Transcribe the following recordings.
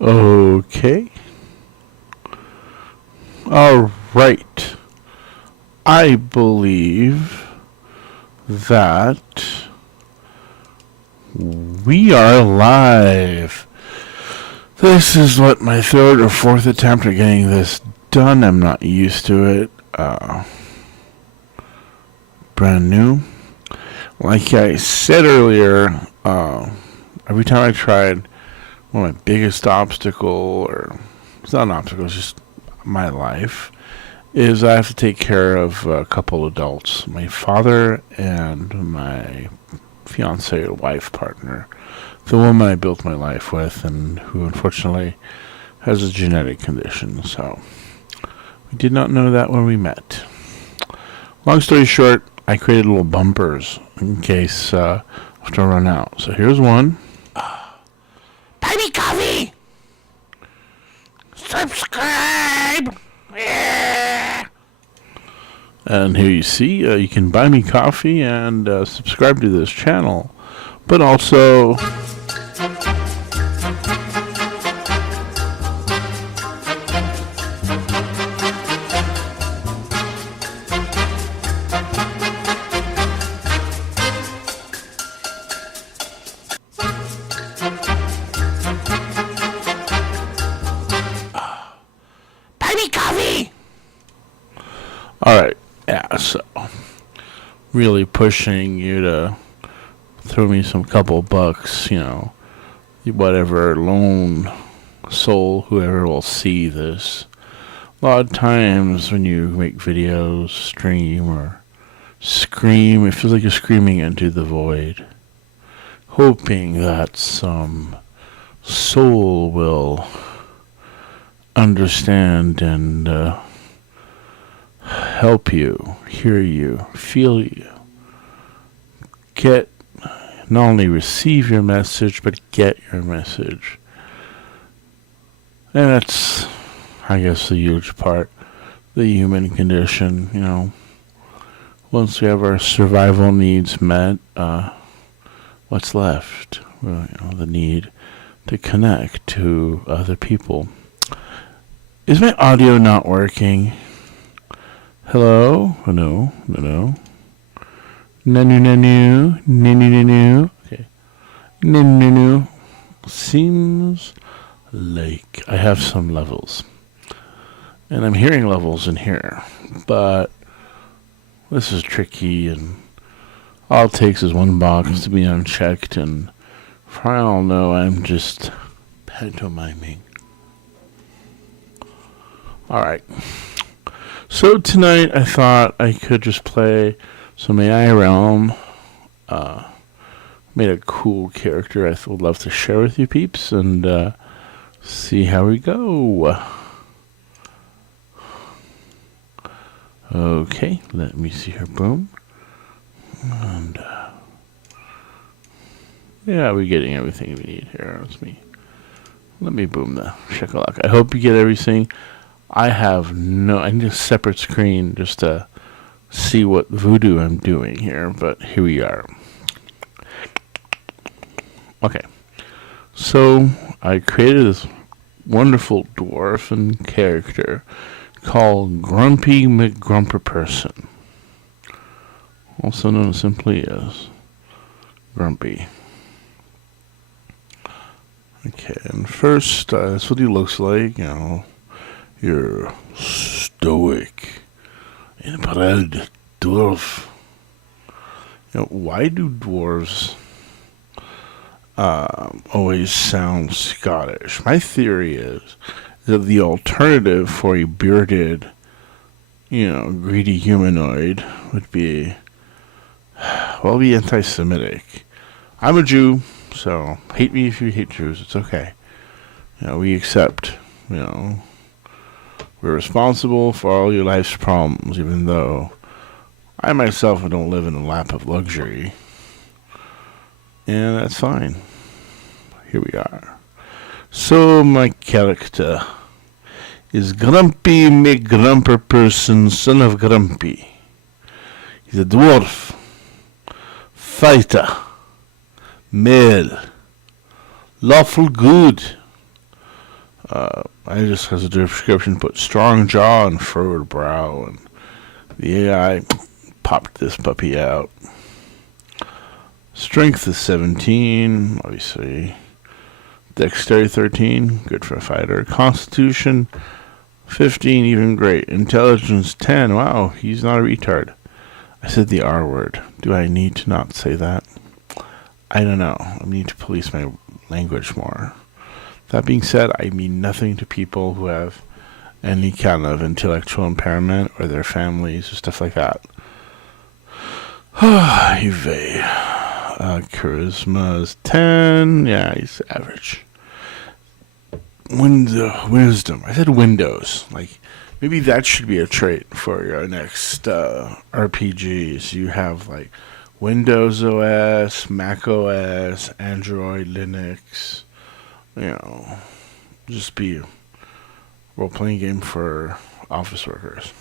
Okay. All right. I believe that we are live. This is what my third or fourth attempt at getting this done. I'm not used to it. Brand new. Like I said earlier, every time I tried, one of my biggest obstacle, or it's not an obstacle, it's just my life, is I have to take care of a couple adults. My father and my fiance or wife partner. The woman I built my life with and who unfortunately has a genetic condition. So we did not know that when we met. Long story short, I created little bumpers in case I have to run out. So here's one. Buy me coffee! Subscribe! Yeah! And here you see, you can buy me coffee and subscribe to this channel. But also, buy me coffee! Alright, yeah, so really pushing you to throw me some couple bucks, whatever lone soul, whoever will see this. A lot of times when you make videos, stream, or scream, it feels like you're screaming into the void, hoping that some soul will understand and help you, hear you, feel you, not only receive your message, but get your message. And that's, I guess, the huge part, the human condition, Once we have our survival needs met, what's left? Well, the need to connect to other people. Is my audio not working? Hello? No. Nanu. Okay. Nanu. Seems like I have some levels. And I'm hearing levels in here. But this is tricky, and all it takes is one box to be unchecked, and for all I know, I'm just pantomiming. Alright. So tonight I thought I could just play some AI Realm. Made a cool character I would love to share with you peeps, and see how we go. Okay, let me see her. Boom. And yeah, we're getting everything we need here. Let me boom the shakalaka. I hope you get everything. I need a separate screen just to see what voodoo I'm doing here, but here we are. Okay, so I created this wonderful dwarfen character called Grumpy McGrumperperson, also known simply as Grumpy. Okay, and first, that's what he looks like, You're stoic and proud dwarf. Why do dwarves always sound Scottish? My theory is that the alternative for a bearded, greedy humanoid would be anti-Semitic. I'm a Jew, so hate me if you hate Jews. It's okay. We accept, we're responsible for all your life's problems, even though I myself don't live in a lap of luxury. And that's fine. Here we are. So my character is Grumpy McGrumperperson, son of Grumpy. He's a dwarf, fighter, male, lawful good, I just, as a description, put strong jaw and furrowed brow, and the AI popped this puppy out. Strength is 17, obviously. Dexterity 13, good for a fighter. Constitution 15, even great. Intelligence 10, wow, he's not a retard. I said the R word. Do I need to not say that? I don't know. I need to police my language more. That being said, I mean nothing to people who have any kind of intellectual impairment or their families or stuff like that. Charisma is 10. Yeah, he's average. Wisdom. I said Windows. Like, maybe that should be a trait for your next RPGs. You have, like, Windows OS, Mac OS, Android, Linux. You know, just be a role-playing game for office workers.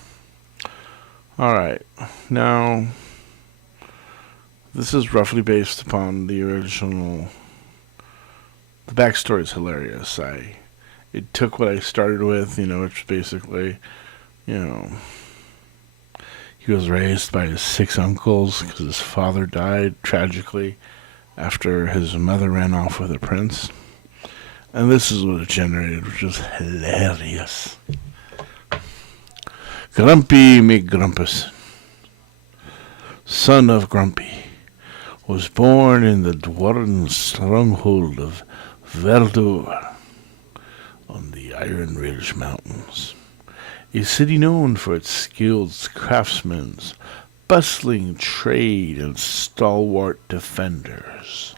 Alright, now, this is roughly based upon the original. The backstory is hilarious. It took what I started with, which basically, he was raised by his 6 uncles because his father died tragically after his mother ran off with a prince. And this is what it generated, which was hilarious. Grumpy McGrumpus, son of Grumpy, was born in the dwarven stronghold of Verdure on the Iron Ridge Mountains, a city known for its skilled craftsmen, bustling trade, and stalwart defenders.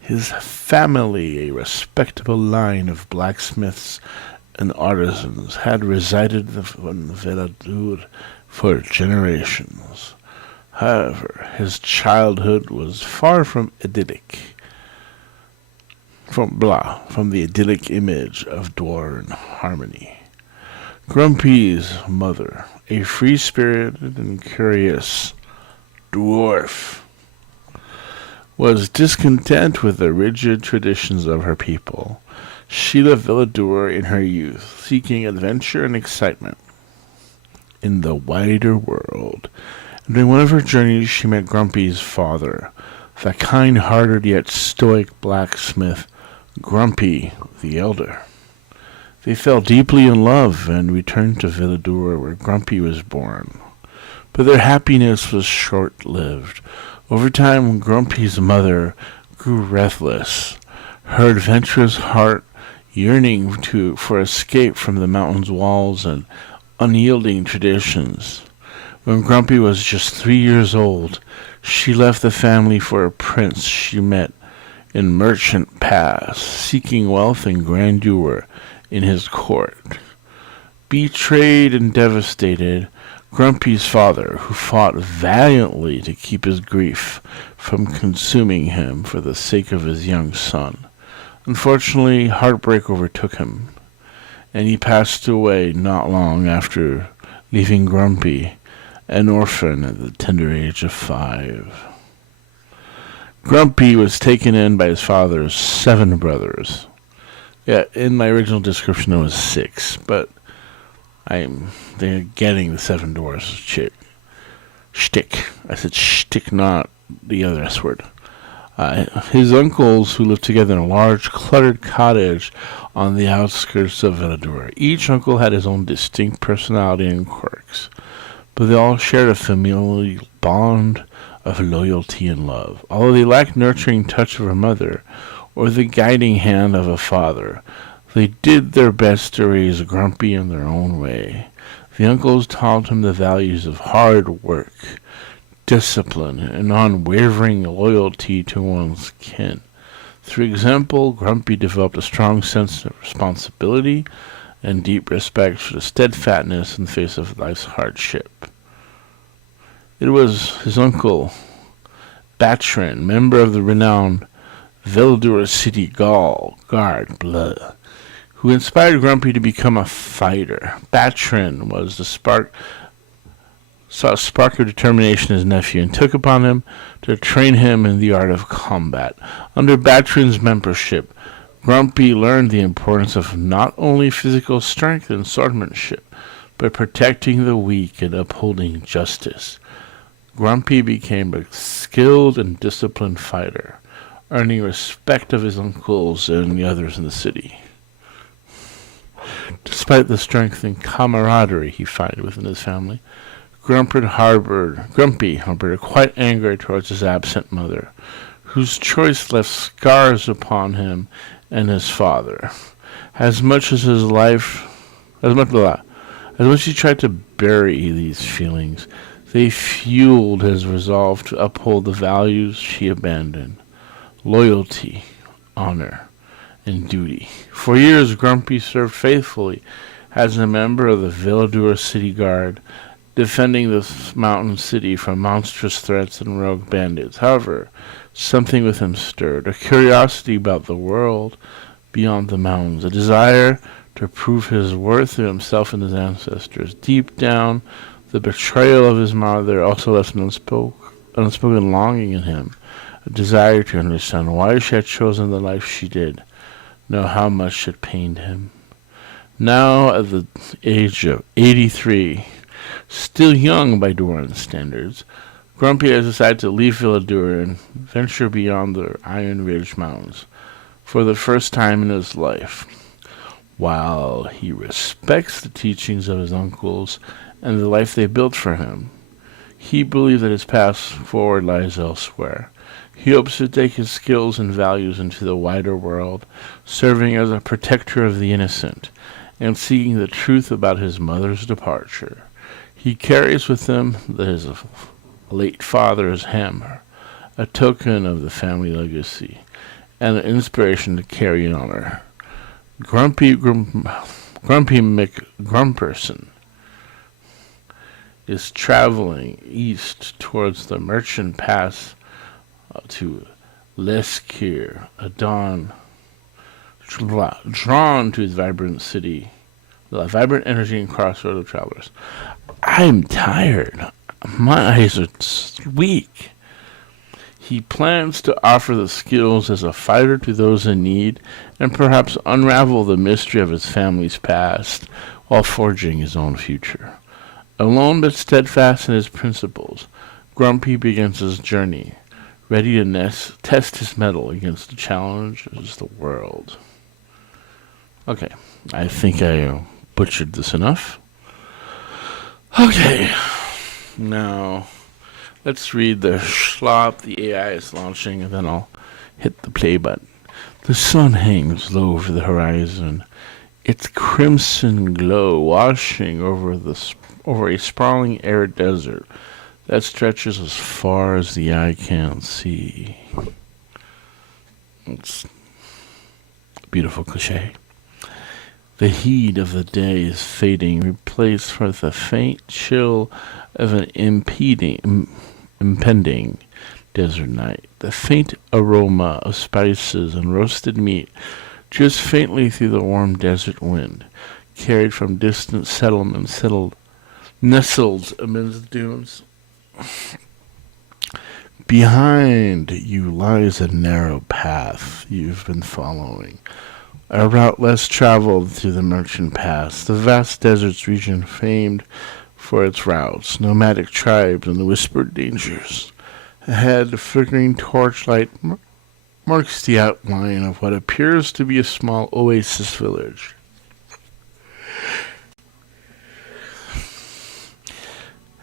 His family, a respectable line of blacksmiths and artisans, had resided in Verdure for generations. However, his childhood was far from idyllic. From the idyllic image of dwarven harmony. Grumpy's mother, a free-spirited and curious dwarf, was discontent with the rigid traditions of her people. She left Villadure in her youth, seeking adventure and excitement in the wider world. And during one of her journeys, she met Grumpy's father, the kind-hearted yet stoic blacksmith, Grumpy the Elder. They fell deeply in love and returned to Villadure, where Grumpy was born. But their happiness was short-lived. Over time, Grumpy's mother grew restless, her adventurous heart yearning for escape from the mountain's walls and unyielding traditions. When Grumpy was just 3 years old, she left the family for a prince she met in Merchant Pass, seeking wealth and grandeur in his court. Betrayed and devastated, Grumpy's father, who fought valiantly to keep his grief from consuming him for the sake of his young son. Unfortunately, heartbreak overtook him, and he passed away not long after, leaving Grumpy an orphan at the tender age of 5. Grumpy was taken in by his father's 7 brothers. Yeah, in my original description it was 6, but they're getting the 7 dwarfs shtick. I said shtick, not the other S word. His uncles, who lived together in a large, cluttered cottage on the outskirts of Villadure. Each uncle had his own distinct personality and quirks, but they all shared a familial bond of loyalty and love. Although they lacked nurturing touch of a mother or the guiding hand of a father, they did their best to raise Grumpy in their own way. The uncles taught him the values of hard work, discipline, and unwavering loyalty to one's kin. Through example, Grumpy developed a strong sense of responsibility and deep respect for the steadfastness in the face of life's hardship. It was his uncle, Batrin, member of the renowned Villadure City Guard, who inspired Grumpy to become a fighter. Batrin was saw a spark of determination in his nephew and took upon him to train him in the art of combat. Under Batrin's mentorship, Grumpy learned the importance of not only physical strength and swordsmanship, but protecting the weak and upholding justice. Grumpy became a skilled and disciplined fighter, earning respect of his uncles and the others in the city. Despite the strength and camaraderie he found within his family, Grumpy harbored a quiet anger towards his absent mother, whose choice left scars upon him and his father. As much as his life, as much as he tried to bury these feelings, they fueled his resolve to uphold the values she abandoned: loyalty, honor, and duty. For years, Grumpy served faithfully as a member of the Villadure City Guard, defending the mountain city from monstrous threats and rogue bandits. However, something within him stirred, a curiosity about the world beyond the mountains, a desire to prove his worth to himself and his ancestors. Deep down, the betrayal of his mother also left an unspoken longing in him, a desire to understand why she had chosen the life she did, know how much it pained him. Now, at the age of 83, still young by Doran standards, Grumpy has decided to leave Villadure and venture beyond the Iron Ridge Mountains for the first time in his life. While he respects the teachings of his uncles and the life they built for him, he believes that his path forward lies elsewhere. He hopes to take his skills and values into the wider world, serving as a protector of the innocent and seeking the truth about his mother's departure. He carries with him his late father's hammer, a token of the family legacy, and an inspiration to carry on. Grumpy McGrumperson is traveling east towards the Merchant Pass to Leskyr, a dawn drawn to his vibrant city, the vibrant energy and crossroad of travelers. I'm tired. My eyes are weak. He plans to offer the skills as a fighter to those in need and perhaps unravel the mystery of his family's past while forging his own future. Alone but steadfast in his principles, Grumpy begins his journey, ready to test his mettle against the challenges of the world. Okay, I think I butchered this enough. Okay, now let's read the schlop the AI is launching, and then I'll hit the play button. The sun hangs low over the horizon, its crimson glow washing over a sprawling arid desert that stretches as far as the eye can see. It's a beautiful cliche. The heat of the day is fading, replaced with the faint chill of an impending desert night. The faint aroma of spices and roasted meat drifts faintly through the warm desert wind, carried from distant settlements nestled amidst the dunes. Behind you lies a narrow path you've been following, a route less traveled through the Merchant Pass, the vast desert's region famed for its routes, nomadic tribes, and the whispered dangers. Ahead, a flickering torchlight marks the outline of what appears to be a small oasis village.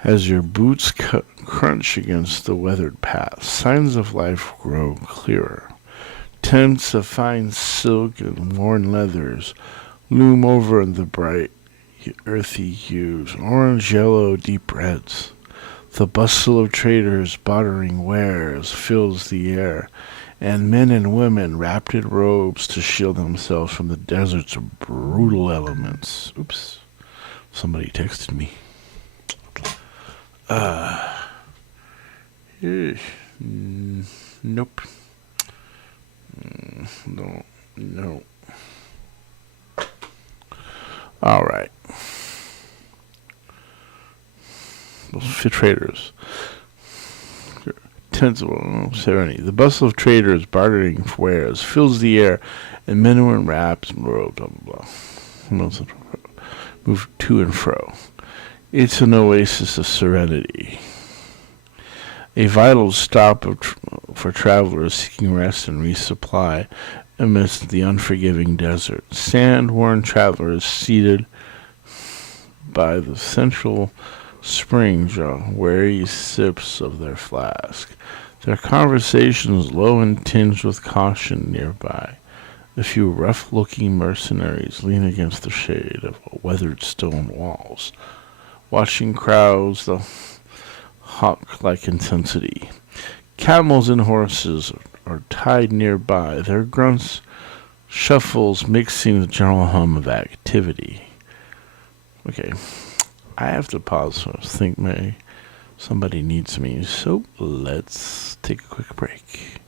As your boots crunch against the weathered path, signs of life grow clearer. Tents of fine silk and worn leathers loom over in the bright, earthy hues, orange, yellow, deep reds. The bustle of traders bartering wares fills the air, and men and women wrapped in robes to shield themselves from the desert's brutal elements. Oops, somebody texted me. Nope. No. All right. Those traders. Sensible serenity. The bustle of traders bartering for wares fills the air, and men in wraps, blah, blah, blah, move to and fro. It's an oasis of serenity. A vital stop for travelers seeking rest and resupply amidst the unforgiving desert. Sand-worn travelers seated by the central spring draw wary sips of their flask. Their conversations low and tinged with caution nearby. A few rough-looking mercenaries lean against the shade of weathered stone walls, watching crowds the hawk-like intensity. Camels and horses are tied nearby, their grunts, shuffles mixing the general hum of activity. Okay, I have to pause for a think. Somebody needs me, so let's take a quick break.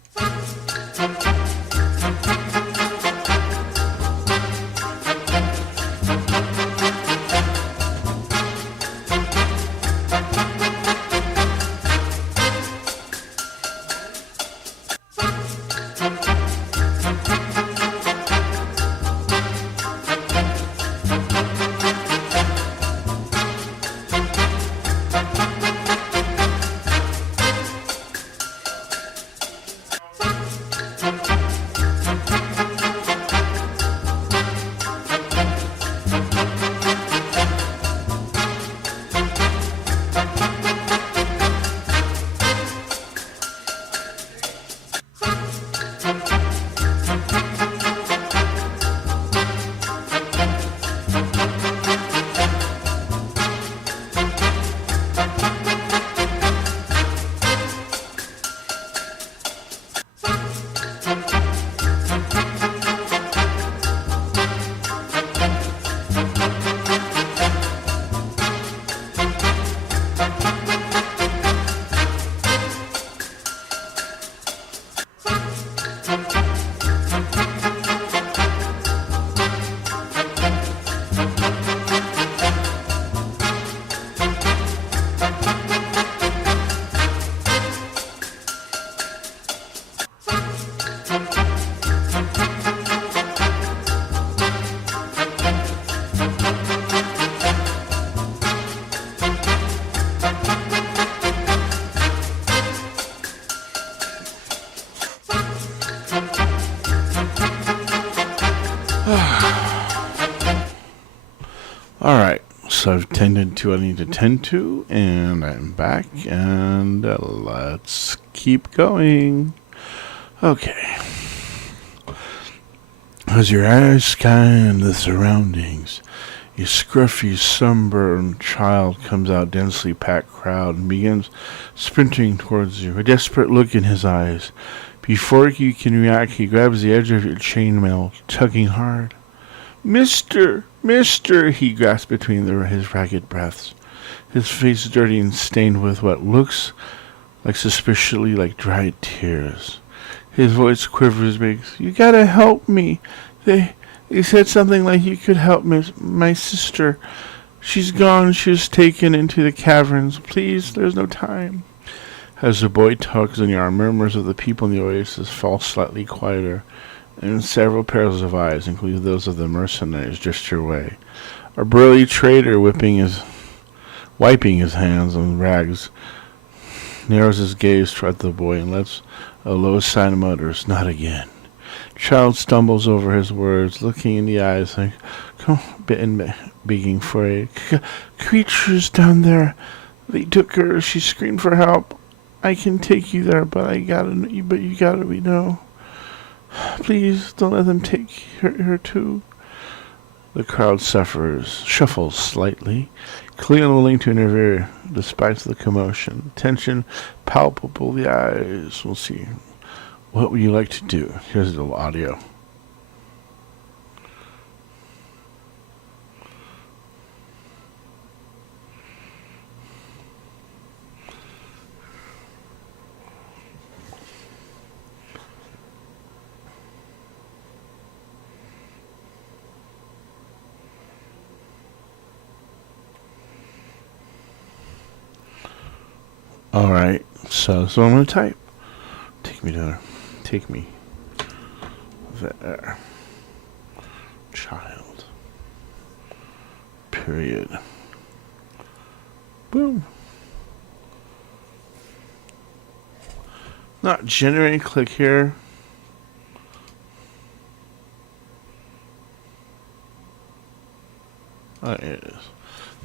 Alright, so I've tended to what I need to tend to, and I'm back, and let's keep going. Okay. As your eyes scan the surroundings, a scruffy, sunburned child comes out densely packed crowd and begins sprinting towards you, a desperate look in his eyes. Before you can react, he grabs the edge of your chainmail, tugging hard. Mister! He gasps between his ragged breaths, his face dirty and stained with what looks suspiciously like dried tears. His voice quivers, makes, "You gotta help me. They said something like you could help my sister. She's gone. She was taken into the caverns. Please, there's no time." As the boy tugs on your arm, murmurs of the people in the oasis fall slightly quieter, and several pairs of eyes, including those of the mercenaries, drift your way. A burly trader, wiping his hands on rags, narrows his gaze toward the boy and lets a low sigh and mutters, "Not again." Child stumbles over his words, looking in the eyes like, "Come," begging for aid. "Creatures down there. They took her. She screamed for help. I can take you there, but you gotta be no. Please don't let them take her too." The crowd shuffles slightly, clearly unwilling to interfere despite the commotion. Tension palpable, the eyes. We'll see. What would you like to do? Here's a little audio. Alright, so I'm going to type. Take me there. Take me there. Child. Period. Boom. Not generate, click here. Oh, here it is.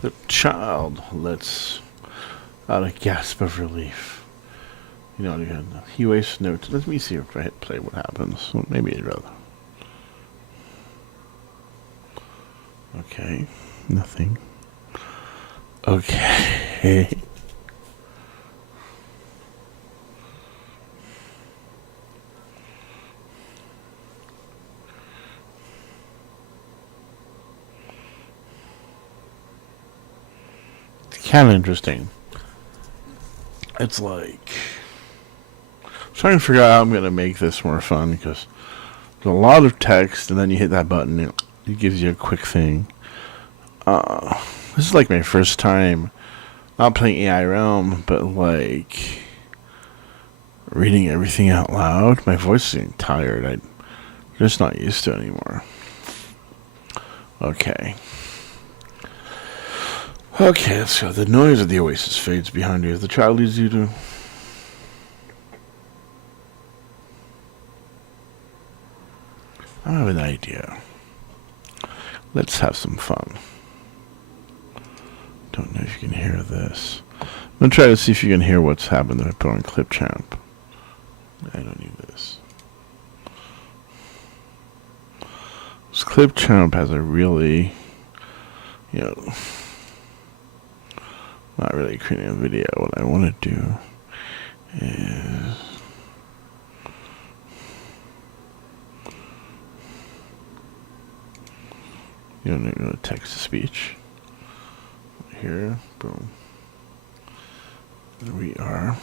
The child lets out a gasp of relief. You know, again, he wastes notes. Let me see if I hit play what happens. Well, maybe I'd rather. Okay, nothing. Okay. It's kind of interesting. It's like I'm trying to figure out how I'm going to make this more fun because there's a lot of text, and then you hit that button, it gives you a quick thing. This is like my first time not playing AI Realm, but like reading everything out loud. My voice is getting tired. I'm just not used to it anymore. Okay. Okay, let's go. The noise of the oasis fades behind you as the child leads you to... I have an idea. Let's have some fun. Don't know if you can hear this. I'm going to try to see if you can hear what's happened if I put on Clip Champ. I don't need this. This Clip Champ has a really, not really creating a video. What I want to do is you don't need to text to speech. Here, boom. There we are.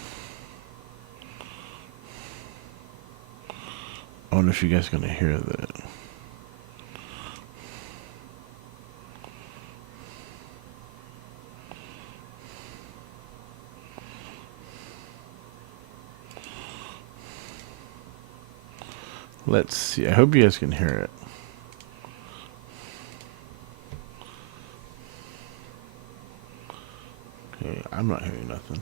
I wonder if you guys are gonna hear that. Let's see. I hope you guys can hear it. Okay, I'm not hearing nothing.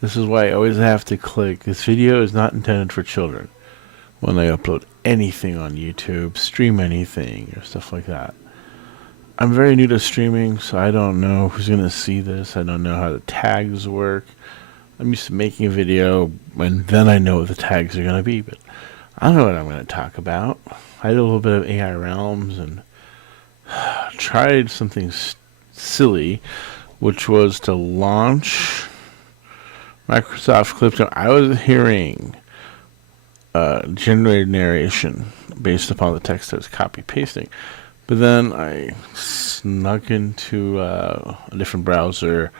This is why I always have to click. This video is not intended for children. When I upload anything on YouTube, stream anything, or stuff like that. I'm very new to streaming, so I don't know who's going to see this. I don't know how the tags work. I'm used to making a video, and then I know what the tags are going to be, but I don't know what I'm going to talk about. I did a little bit of AI Realms and tried something silly, which was to launch Microsoft Clips. I was hearing generated narration based upon the text I was copy-pasting. But then I snuck into a different browser,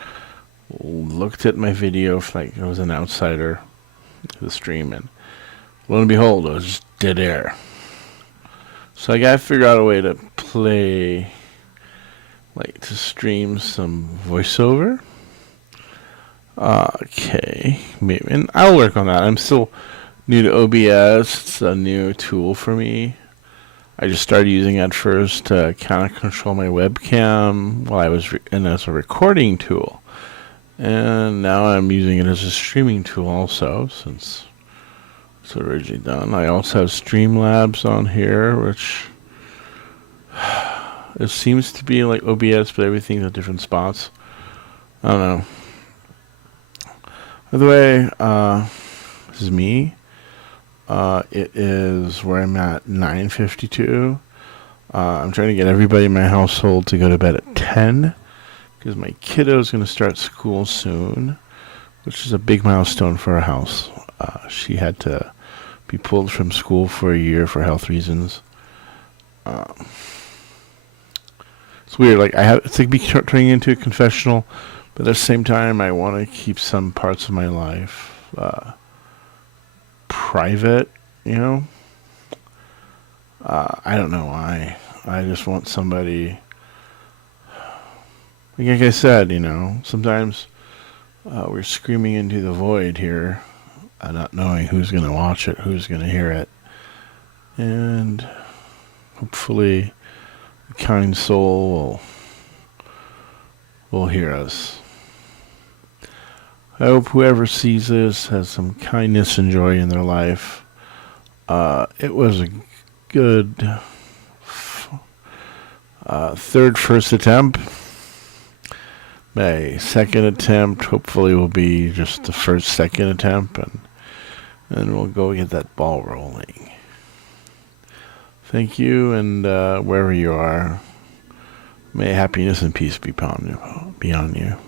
looked at my video like I was an outsider to the stream, and lo and behold, it was just dead air. So I gotta figure out a way to play, like to stream some voiceover. Okay, maybe, and I'll work on that. I'm still new to OBS. It's a new tool for me. I just started using it first to kind of control my webcam while I was and as a recording tool. And now I'm using it as a streaming tool also, since it's originally done. I also have Streamlabs on here, which it seems to be like OBS, but everything's at different spots. I don't know. By the way, this is me. It is where I'm at 9:52. I'm trying to get everybody in my household to go to bed at 10 because my kiddo is going to start school soon, which is a big milestone for our house. She had to be pulled from school for a year for health reasons. It's weird. Like it's like turning into a confessional, but at the same time, I want to keep some parts of my life private, you know. I don't know why. I just want somebody, like I said, you know, sometimes we're screaming into the void here, not knowing who's going to watch it, who's going to hear it, and hopefully a kind soul will hear us. I hope whoever sees this has some kindness and joy in their life. It was a good first attempt. My second attempt hopefully will be just the second attempt, and we'll go get that ball rolling. Thank you, and wherever you are, may happiness and peace be on you.